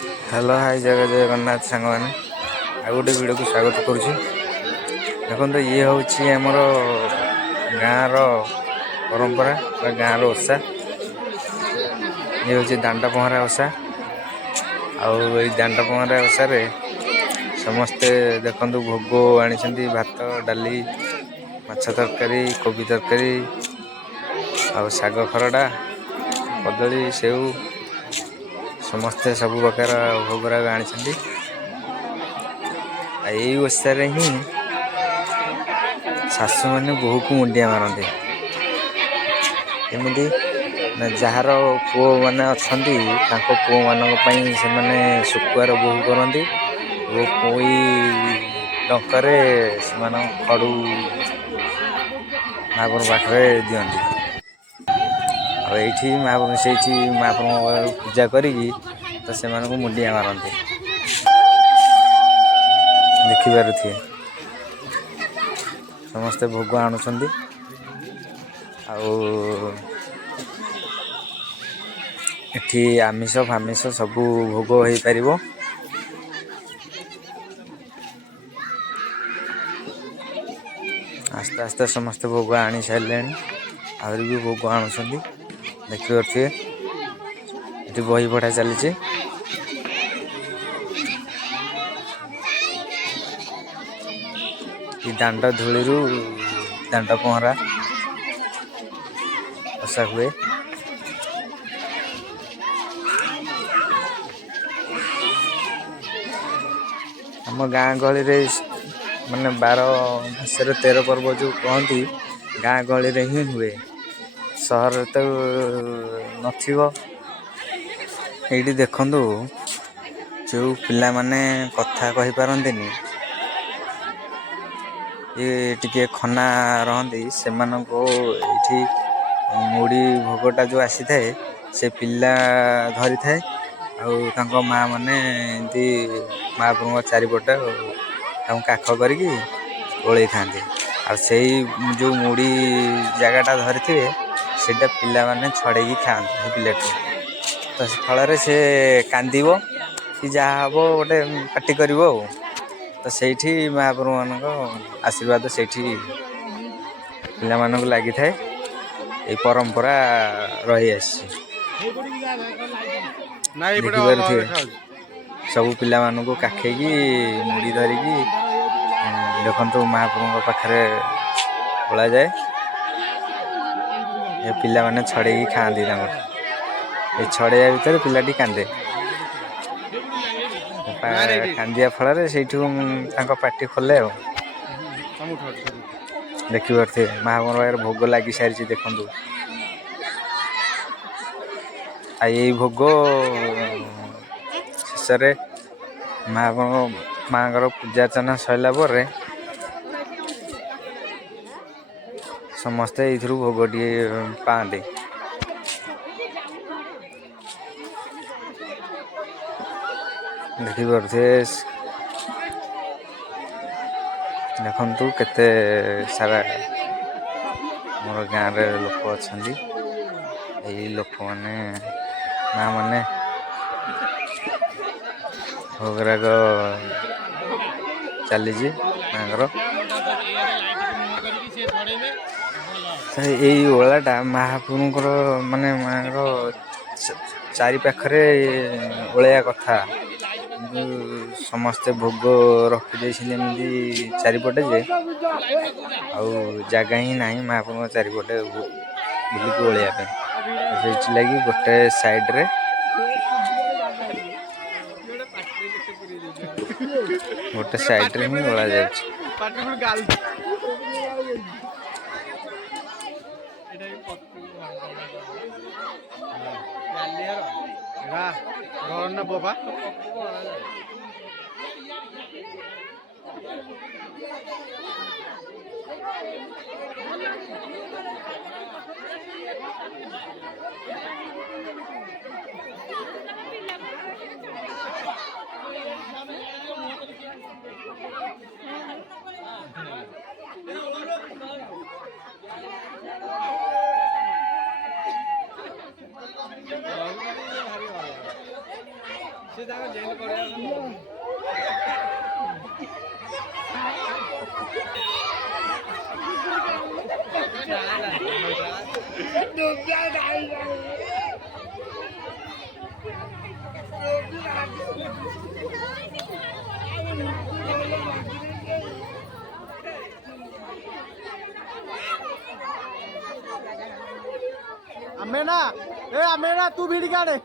Hello hi जय जगन्नाथ सांग मैंने आ गोटे वीडियो को स्वागत करुच्ची। देखो ये हूँ आमर गाँव परंपरा गाँव ओषा ये हूँ दांड पहँरा ओषा। आई दांड पहँरा ओषार समस्ते देखु भोग आनी भात डाली माछ तरकारी कोबी तरकारी आग खरड़ा कदली सेऊ समस्ते सब प्रकार भोगराग आनी। यही ओषारे ही शाशु मैंने बोहू को मुंडिया मारती एमती जार पुओ मैंने अच्छा पुओ मान से शुकुआर बोहू करती पुई डंकरे से खड़ू महाप्रभु पाखे दिखती। आईठी महाप्रभु से महाप्रभु पूजा करी तो से मुंडिया मारती देखिपे समस्ते भोग आणुंट एठी आमिष फामिष सबू भोग हो पार। आस्ते आस्ते समस्ते भोग आनी सारे आहरी भी भोग आणुंट देखिपे ये बही पढ़ा चली। दांड धूली दांड पहँरा ओषा हुए। आम गाँ गहली माने 12 मासरे 13 पर्व जो कहती गाँ गहली ही हुए सहर तो नठी देखु जो पिला माने कथा कही पारंतिनी ये टिके खना रहती से मुड़ी भोगटा जो आसी थाए से पिला धरी थाए आउ माँ मैंने एमती महाप्रभु चारिपटे काख करके ओल्ई था से जो मुड़ी जगटा धरी थे से पिला माने छड़े खाते पिला तो फल से कांद कि जहाँ हम गोटे पार्टी कर तो सेठी महाप्रभु मान आशीर्वाद से पिला लगी थाए ये परंपरा रही आसी। देखिपे सब पिला मानू काखेगी मुड़ी धरिकी देखु महाप्रभु पाखे ओला जाए ये पिला माने छड़े खाती ये छड़े भीतर पिलाटी कांदे कांदिया फल से पार्टी खोले देखिपे महाप्रभु भोग लगी सारी देखु यही भोग शेष महाप्रभु माँ पूजा अर्चना सरला समस्ते ये भोग टे पाते। देखिपे देखु केते सारा मोर गाँव रे लोक अच्छा यही लोक मैंने माँ मैंने भोगराग चली यही ओलाटा महाप्रभुंर माने माँ चारि पाखरे ओलैया कथा समस्ते भोग रखी चारिपटे जे जगह ही ना महाप्रभु चारिपटे बुलिक ओलैया से लगी गोटे साइड रे ही ओला जा बाबा अमेना तू भीड़ गाड़े